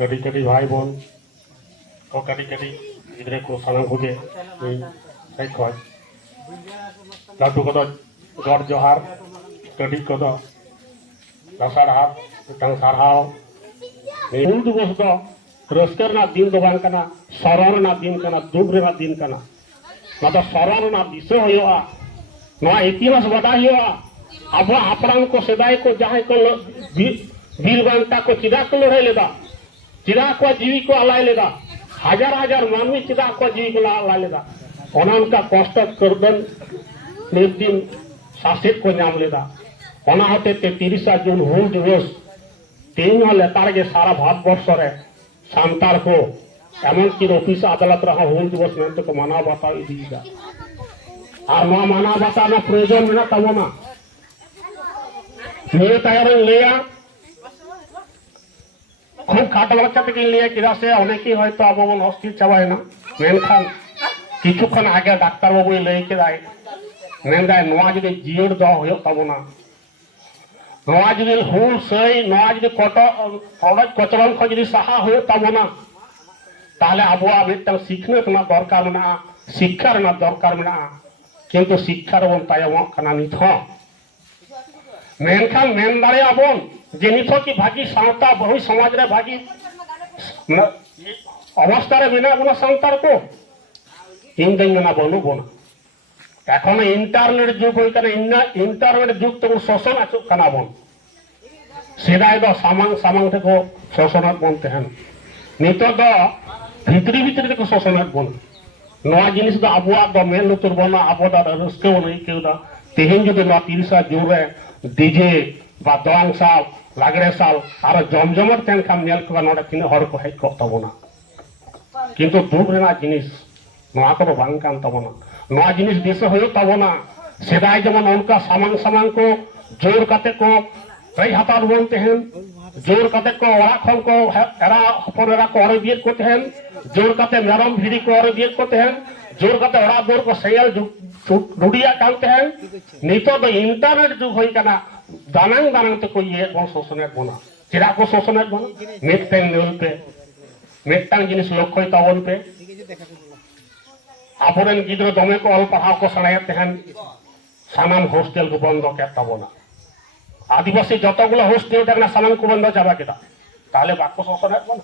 कटी कटी भाई बोन को कटी कटी गिद्रे को सानाम कोगे साइ खय लाटू को गड़ जोहार कटी को दसार हाथ मिटन सारहाव हुल दिवस दो रस्कर ना दिन दो बांग कना सरण ना दिन कना दुख रे ना दिन कना ना तो सरण ना दिशा होयोआ ना इतिहास बता होयोआ अब हापड़ाम को सेदाय को जहां को वीर बांटा को चिदा को लड़ाई लेदा चिदा को जीवी को अलाय लेदा हजार हजार मानवी चिदा को जीवी को अलाय लेदा उनका कष्ट करदन एक दिन शासित को नाम लेदा ओना होते 30 जून हुल दिवस तीन लेतार के सारा भारतवर्ष रे सांतार को एमन की ऑफिस अदालत रहा हुल दिवस में को माना बाता इदीगा और मा माना बाता ना प्रयोजन में ना तबना ये तैयार लिया खूब खाट बच्चा तक लिया किदा से अनेक ही है तो अब बन हॉस्पिटल चाबाय ना मेनखान किछुखान आगे डाक्टर बाबू लई केदाय मेनदाय नोआ जदि जियर दो होयो तबना नोआ जदि हुल सई नोआ जदि कटज कचरन को जदि साहा होयो तबना ताहले अबुआ मिटन सिखने ना दरकार मेना शिक्षा ना दरकार मेना किंतु शिक्षा रे बन तायम खाना निथ मेनखान मेन दाड़े आबन जे निथ की भागी सावता बहु समाज रे भागी अवस्था रे बिना गुना संतार को इन दिन ना बनु बना এখন ইন্টারনেট যুগ হই কারণে ইন্টারনেট যুগ তো শোষণ আছে কানা বন সেদাই দ সামাং সামাং থেকে শোষণত বনতে হেন নিত দ ভিতরি ভিতরি থেকে শোষণত বন নয়া জিনিস দ আবুয়া দ মেন লতুর বন আবো দ রস্কে বন কেউ দ তেহেন যদি ন 30 জুরে ডিজে বা দং সাল লাগড়ে সাল আর জমজমর তেন কাম নেল কো নডা কিনে হর কো হেক করতে বনা কিন্তু দুখ রেনা জিনিস নয়া তো বাং কাম তবনা नवा जिनिस देश हो तबना सेदाय जमन उनका सामान सामान को जोर कते को कई हतार बोलते हैं जोर कते को ओरा खन को एरा हपन एरा को और दिए को हैं जोर कते नरम भिड़ी को और दिए को हैं जोर कते ओरा दोर को सयल रुडिया कालते हैं नितो द इंटरनेट जुग होई कना दानांग दानांग ते को ये बन शोषणेर बना चिरा को शोषणेर बना मिटटेन नेल पे मिटटांग जिनिस लक्ष्य तबन पे आबोरेन गिद्र दमे को अल पढ़ाव को सड़ायत तहन सानाम हॉस्टेल को बंद के तबना आदिवासी जतगुलो हॉस्टेल देखना सानाम को बंद चाबा केदा ताले बाको शोषण बन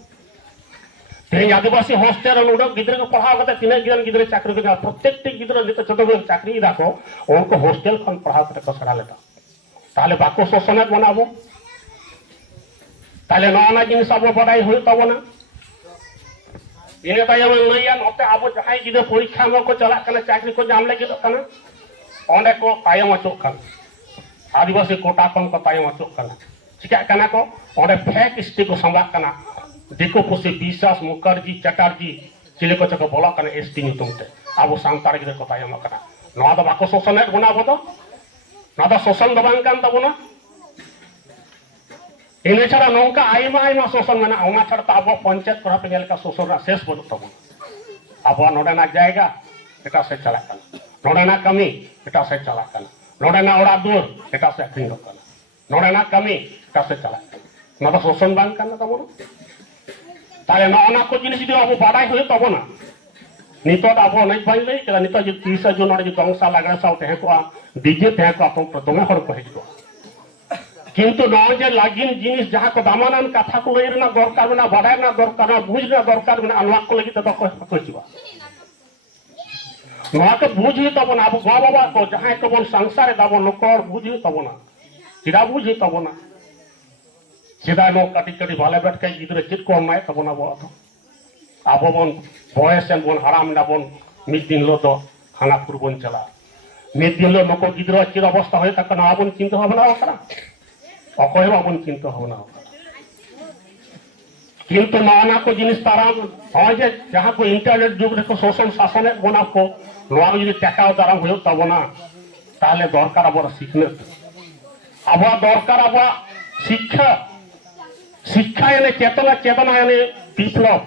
तेज आदिवासी हॉस्टेल उडो गिद्र को पढ़ाव कते तिने गिदन गिद्र चाकरी के प्रत्येक गिद्र नित जतगुलो चाकरी दाको उनको हॉस्टेल खन पढ़ाव कते को सड़ा लेता ताले बाको शोषण बनाबो ताले नना जिनिस आबो बडाई होय तबना इने तायम लैया नते आबो जहाय गिद्र परीक्षा में को चला कना चाकरी को जाम लगे कना ओंडे को तायम अचोक कना आदिवासी कोटा कम को तायम अचोक कना चिका कना को ओंडे फेक स्टे को संबा कना दिको पुसी विश्वास मुखर्जी चटर्जी चिले को चको बोला कना एसटी नितुमते आबो सांतार गिद्र को तायम कना नवा द बाको शोषण बना बदो ना द शोषण दबान कान तबना इन छाड़ा नौका आयमा आयमा शोषण में ना छाड़ा अब पंचायत पढ़ा पे का शोषण शेष बन तब अब नोडेना जायगा एटा से चला नोडेना कमी एटा से चला नोडेना ओड़ा दूर एटा से अखिंग नोडेना कमी एटा से चला ना तो शोषण बांग करना तब ताले ना को जिनिस जो अब बाडाई हो तब ना नितो अब नहीं बाई लई केदा नितो जो 30 जून नोडे जो दंसा लागरा साव तहे को डीजे तहे को अपन दमे हर को हेजो किंतु नजे लागिन जिनिस जहाँ को दामानान कथा को लई रेना दरकार मेना बाडाय ना दरकार ना बुझ ना दरकार मेना अनवा को लगी तो को जीवा नवा के बुझी तबना अब गो बाबा को जहाँ को बन संसार दाबो नकर बुझी तबना चिरा बुझी तबना सीधा नो कटी कटी भाले बैठ के गिद्र चित को माय तबना बो अब बन बयसेन बन हराम ना बन मिद दिन लो तो खानापुर बन चला मिद दिन लो नको गिद्र चिर अवस्था होय तकना आबन चिंता भावना करा अकय बाबन चिंता भावना किंतु नाना को जिनिस तारा जे जहाँ को इंटरनेट जुग रे को शोषण शासन बना को नवा जदि टेकाव दाराम हो तबना ताहले दरकार अब शिखने अब दरकार अब शिक्षा शिक्षा एने चेतना चेतना एने विप्लव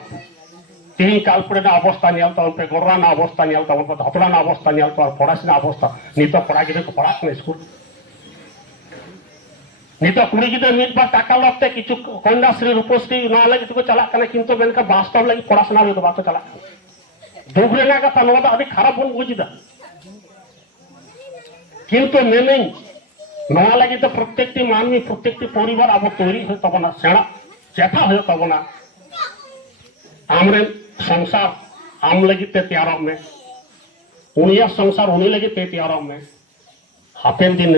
तीन कालपुरे अवस्था नियल तब पे गोरा अवस्था नियल तब धतरा अवस्था नियल तब पढ़ाशना अवस्था नित पढ़ा गिद्र को पढ़ा स्कूल नितो कुड़ी गिद्रा मिट बार टाका लगते किछु कन्याश्री रूपश्री नवा लगी तो चला कने किंतु मेनका वास्तव लगी पढ़ाशोना रे बातो चला दुख रेना कथा नवा दा अभी खराब बन बुझिदा किंतु मेने नवा लगी तो प्रत्येकटी मानवी प्रत्येकटी परिवार अब तैरी हो तबना सेना चेठा हो तबना आमरे संसार आम लगी ते तैयार में उनिया संसार उनी लगी ते तैयार में हापेन दिन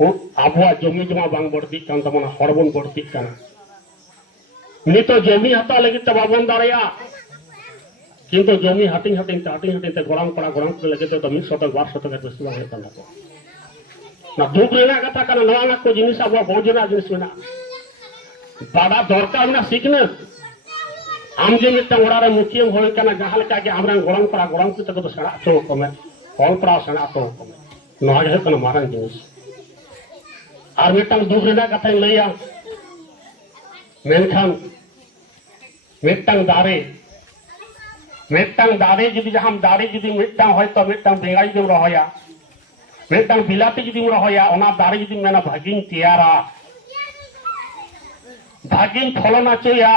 आबुआ जमी जमा बांग बढ़ती कान तबना हरबन बढ़ती काना नितो जमी हता लगी ते बाबन दाड़िया किंतु जमी हाटिंग हाटिंग ते गोराम पड़ा गोराम को लगे तो मिस शतक 12 शतक बेसी बांग होता ना दुख रेना कथा काना नवा ना को जिनिस अब बहुजना जिनिस मेना बाड़ा दरकार ना सीखना आम जे मिट्टा ओड़ा मुखियम होय काना जहां लेका के हमरा गोराम पड़ा गोराम को तो सेना तो कमे ऑल पड़ा सेना तो कमे नवा हे काना मारन जिनिस और मिट्टांग दुख रेना कथा लैया मेनखान मिट्टांग दारे जुदी जहां दारे जुदी मिट्टांग होय तो मिट्टांग बेंगाई जो रहोया मिट्टांग बिलाती जुदी रहोया ओना दारे जुदी मेना भागिन तैयारा भागिन फलन आचोया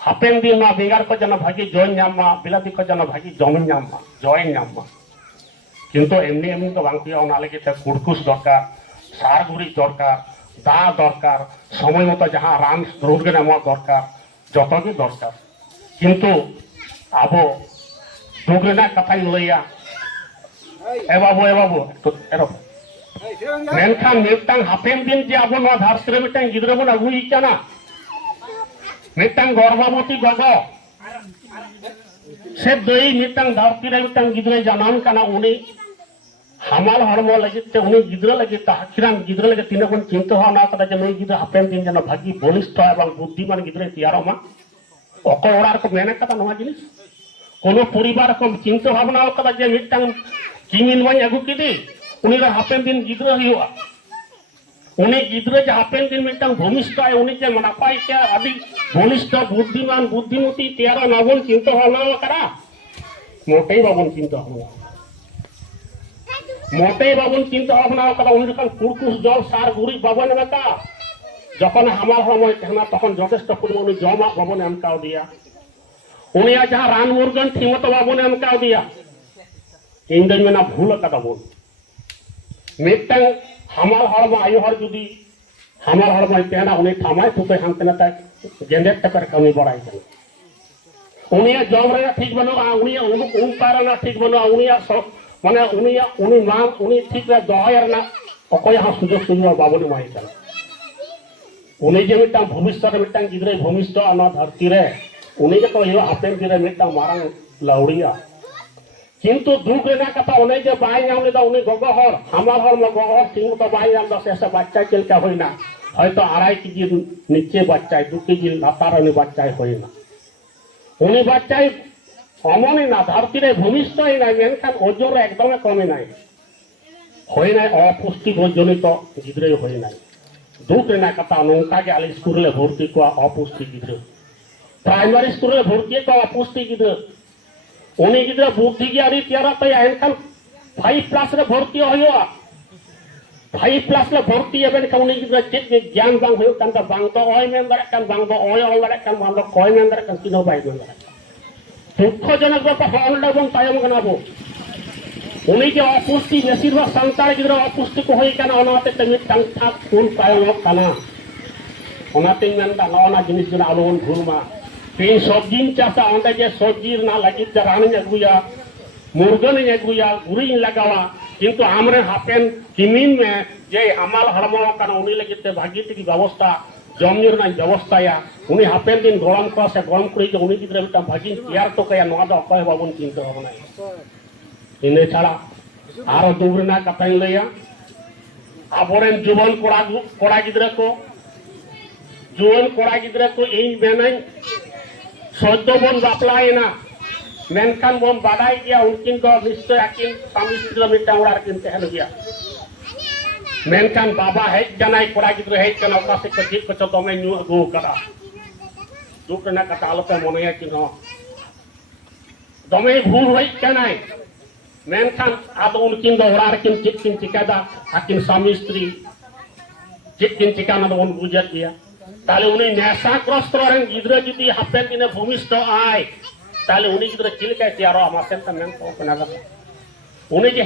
हापेन दिन ना बेगार को जना भागी जॉइन नामा बिलाती को जना भागी जमीन नामा जॉइन नामा किंतु एमनी एमनी तो बांग पिया ओना लगे ते कुड़कुस दरकार सार गुड़ी दरकार दा दरकार समय मतो जहां रान रोड नामा दरकार जतो गे दरकार किंतु आबो दुगरेना कथा लैया ए बाबू तो एरो मेनखान मिट्टांग हापेन दिन जे आबो नवा धारती रे मिट्टांग गिद्रा बन अगुई काना मिट्टांग गर्भवती गगो से दई मिट्टांग धारती रे मिट्टांग गिद्रा जानाम काना उनी हमाल हरमो लगित ते उनी गिद्रा लगित ताकिरान गिद्रा लगित तीन कोन चिंता भावना कदा जे नई गिद्रा हापेन दिन जना भागी बलिष्ठ एवं बुद्धिमान गिद्रा तैयारमा अको ओड़ार को मेने कथा नवा जिनिस कोनो परिवार को चिंता भावना कदा जे मिट्टांग किमिन वई अगु किदी उनी रा हापेन दिन गिद्रा हिवा उनी गिद्रा जे हापेन दिन मिट्टांग भूमिष्ठ आय उनी जे नापाय के अभी बलिष्ठ बुद्धिमान बुद्धिमती तैयार नाबन चिंता भावना करा मोटेई बाबन चिंता भावना मोटे बाबन चिंता भावना कदा उनी जखन कुरकुस जल सार गुरी बाबन बेटा जखन हमार समय कहना तखन যথেষ্ট পরিমাণে জমা বাবন এমকাও দিয়া উনি जहां रान मुर्गन ठीमत बाबन एमकाव दिया इन दिन में ना भूल कदा बोल मिट्टांग हमार हड़मा आयु हर जुदी हमार हड़मा तेना उनी थामाय थुके हांते ना तक गेंदे टकर कमी बड़ाई कर उनी जम रे ठीक बनो उनी उन पारा ना ठीक बनो उनी माने उनी नाम उनी ठीक रे दहयर ना अकोय हा सुजोग सुजोग बाबन माई कर उनी जे मिट्टांग भूमिष्ठ रे मिट्टांग गिद्रे भूमिष्ठ अना धरती रे उनी के तो यो हापेन दिन रे मिट्टांग मारंग लाउड़िया किंतु दुख रेना कथा उनी जे बाय नाम लेदा उनी गगो हर हमार हर में गगो हर सिंह तो बाय नाम दस ऐसा बच्चा चलका होइना হয়তো 2.5 কেজি নিচে বাচ্চায় 2 কেজি লাতার উনি বাচ্চায় হইনা উনি বাচ্চায় অমনে না ধরতিরে ভূমিষ্ঠই না মেনখান ওজন একদম কমে নাই হই নাই অপুষ্টি জনিত গিদ্রে হই নাই দুখ রেনা কথা নৌকা গে আলি স্কুলে ভর্তি করা অপুষ্টি গিদ্রে प्राइमरी स्कूल में भर्ती को अपुष्टि गिद्रा उनी गिद्रा बुद्धि गियारी त्यारा तय एनखान 5+ रे भर्ती होयो 5+ रे भर्ती एबेन का उनी गिद्रा चेक ज्ञान बांग होयो कान बांग तो ओय मेन दरे कान बांग तो ओय ओल दरे कान बांग तो कोय मेन दरे कान किनो बाय मेन दरे दुःखजनक बापा हल डबन तायम गनाबो उनी के अपुष्टि बेसिरभाग संसार गिद्रा अपुष्टि को होय कान अनाते तमित संथा कोन तायम काना ओनाते मेन दा नवा जिनिस जना आलोन भूलमा तीन सब्जी चाषा अंदर जे सब्जी ना लगी रानी अगुया मुर्गन अगुया गुरी लगावा किंतु हमरे हापेन किमिन में जे हमाल हड़मो कान उनी लगी ते भागीत की व्यवस्था जमीर ना व्यवस्था या उनी हापेन दिन गरम को से गरम कुड़ी के उनी गिद्रा बिटा भागी तैयार तो कया नवा दो कय बाबन चिंता भावना इने छाड़ा आरो दुबरना कथा लैया आबोरेन जुबन कोड़ा गिद्रा को जुवन कोड़ा गिद्रा को इन बेनाई सद्य बन बापलायना मेनखान बन बाडाय गया उनकिन तो निश्चय आकिन स्वामी स्त्री मिट्टा उड़ार किन तहन गया मेनखान बाबा हेज जनाय कोड़ा गिद्रा हेज कना ओका से कजी को तो दमे न्यू अगु करा दुकना कथा आलोते मनया कि न दमे भूल होय कनाय मेनखान आदो उनकिन दो उड़ार किन चिकादा आकिन स्वामी स्त्री चेक किन चिका ना बन बुझत गया ताले उन्हें नेशाग्रस्त रन गिद्रा जुदी हापेन दिन भूमिष्ठ आय ताले उन्हें गिद्रा चिलका तैयार आमासेन तमेन को कना उन्हें जे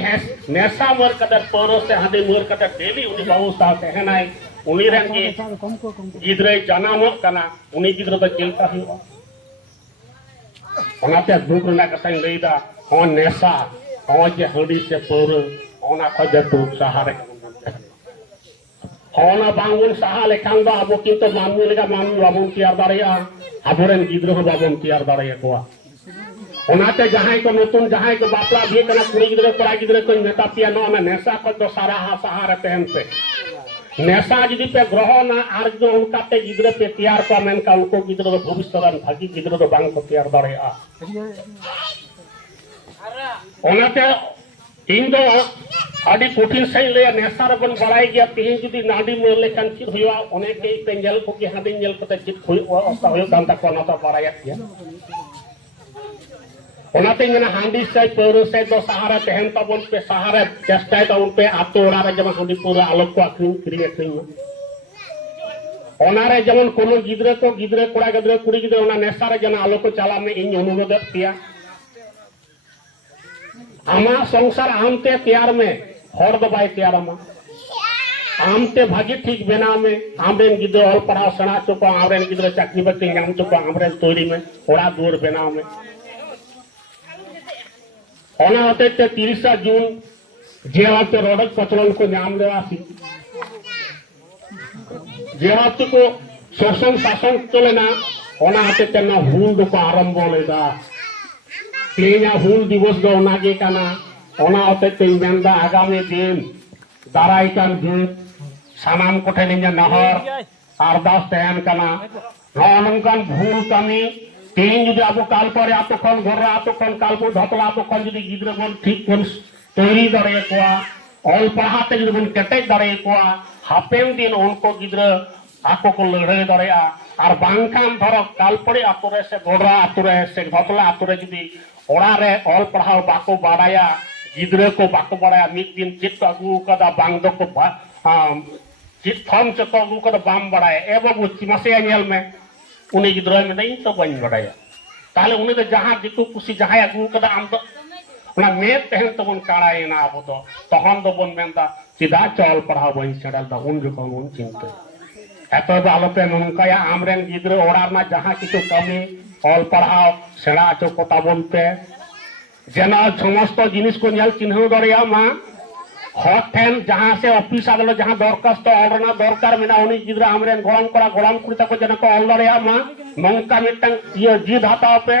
नेशा मर कदर पौरो से हदे मर कदर डेली उन्हें बाबू साहब कहनाय उन्हें रन के गिद्रा जनाम कना उन्हें गिद्रा तो चिलका हुआ ओनाते दुख रना कथा लईदा हो नेशा हो जे हडी से पौरो ओना खदे तो सहारे ओना बांगुन सहा लेखान दा अब किंतु मानवी लेगा मानवी बाबू तैयार दाड़िया आबोरेन गिद्रा हो बाबू तैयार दाड़िया कोआ ओनाते जहां को नतुन जहां को बापला भी कना कुड़ी गिद्रा कोड़ा गिद्रा को नेता पिया नो ना नेशा को तो सारा सहारा तहन पे नेशा जदि पे ग्रह ना आर जो उनका ते गिद्रा पे तैयार को मेन का उनको गिद्रा को भविष्य रन भागी गिद्रा तो बांग को तैयार दाड़िया ओनाते इन दो आदि कठिन सही ले नेसार बन बड़ाई गया तीन जुदी नाडी मोर लेखान चित हुआ ओने के पेंजल को के हादे नेल कते चित हुआ अवस्था हुआ दांता को ना तो बड़ाया किया ओनाते मेना हांडी से पौरो से तो सहारा तहन तबन पे सहारा चेष्टा तो उन पे आतो ओड़ा रे जमा हांडी पूरा आलोक को आखिरी ओना रे जमन कोनो गिद्रा को गिद्रा कोड़ा गिद्रा कुड़ी गिद्रा ओना नेसार जना आलोक को चला में इन अनुरोध किया आमा संसार आमते तैयार में हर दो बाई तैयार आमते भागी ठीक बेना में आमरेन गिद्रा ऑल पढ़ाओ सेना चुको आमरेन गिद्रा चाकरी बाकरी नाम चुको आमरेन तोरी में ओड़ा दूर बेना में ओना होते 30 जून जे वक्त रोडक पचलन को नाम लेवासी जे वक्त को शोषण शासन चले ना ओना होते तेना हुल दो को आरंभ लेदा तेना हुल दिवस दो नागे काना ओना होते तेंदा आगामी दिन दाराई कान जुत सानाम कोठे निजा नहर अरदास तहन काना नौनकान भूल कमी तीन जुदी अब काल पर आतोखन घोरा आतोखन काल को धतला आतोखन जुदी गिद्रा बन ठीक बन तैयारी दाड़े कोआ ऑल पढ़ाते जुदी बन केटेज दाड़े कोआ हापेन दिन उनको गिद्रा आको को लड़े दाड़ेया और बांखान धरो काल पड़े आतुरे से घोरा आतुरे से धतला आतुरे जुदी ओड़ा रे ऑल पढ़ाओ बाको बाड़ाया गिद्रा को बाको बाड़ाया मिद दिन चित अगु कदा बांग दो को चित थम चतो अगु कदा बाम बाड़ाया ए बाबू चिमासे नेल में उन्हें गिद्रा में नहीं तो बन बड़ाया ताले उन्हें तो जहां दिकु कुसी जहां अगु कदा आम तो ना मेद तहन तो बन काड़ाए ना अब तो तहन तो बन मेंदा सीधा चल पढ़ाओ बन चढ़ल दा उन जो उन चिंते एतो तो आलोपे ननकाया आमरेन गिद्रा ओड़ा ना जहां किछु कमी ऑल पढ़ाओ सेना चो कोता बन पे जना समस्त जिनिस को नेल चिन्ह दरिया मा हटेन जहां से ऑफिस आदलो जहां दरखास्त ऑलरना दरकार मेना उनी गिद्रा आमरेन गोलाम करा गोलाम कुड़ता को जना को ऑल दरिया मा नंका मिटंग ये जिद हाता पे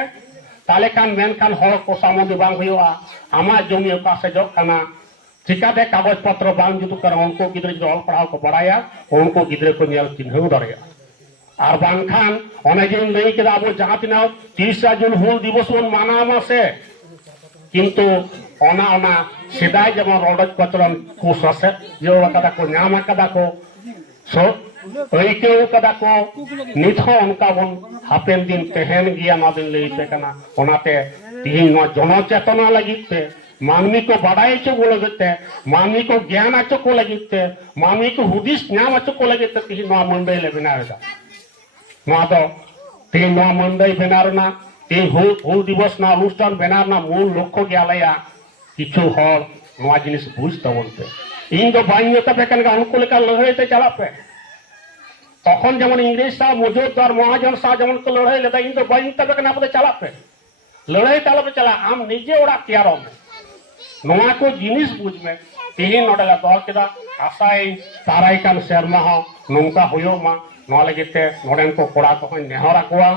ताले खान मेन खान हर को सामने बांग हुआ आमा जमी का से जो खाना चिकाते कागज पत्र बांग जुतु कर उनको गिद्रा जो ऑल पढ़ाओ को बढ़ाया उनको गिद्रा को नेल चिन्ह दरिया और बांखान ओने जिन लई के अब जहां तिना 30 जून हुल दिवस बन माना मासे किंतु ओना ओना सिदाय जमा रोडक पचलन कुससे जो कदा को नाम कदा को सो ओइके कदा को निथो उनका बन हापेन दिन तहन गिया ना दिन लई पे कना ओनाते तीन नो जन चेतना लगित पे मानवी को बढ़ाई चो को लगते मानवी को ज्ञान आचो को लगते मानवी को हुदिस नाम आचो को लगते तीन नो मंडई ले बनावेगा नो तो तीन नो मंडई बनारना तीन हुल दिवस ना अनुष्ठान बनारना मूल लक्ष्य गया किछु हर नवा जिनिस बुझ तबनते इन दो बाइनता बेकन का उनको लेकर लड़ाईते चला पे तखन जेमन इंग्रेज सा मौजूददार महाजन सा जेमन को लड़ाई लेता इन दो बाइनता बेकन आपदे चला पे लड़ाई ताला पे चला आम निजे ओड़ा तैयारो में नवा को जिनिस बुझ में तीन नोडला दल केदा आशाई ताराई कान शर्मा हो नंका होयो मा नवा लगते नोडेन को कोड़ा को नेहरा कोआ।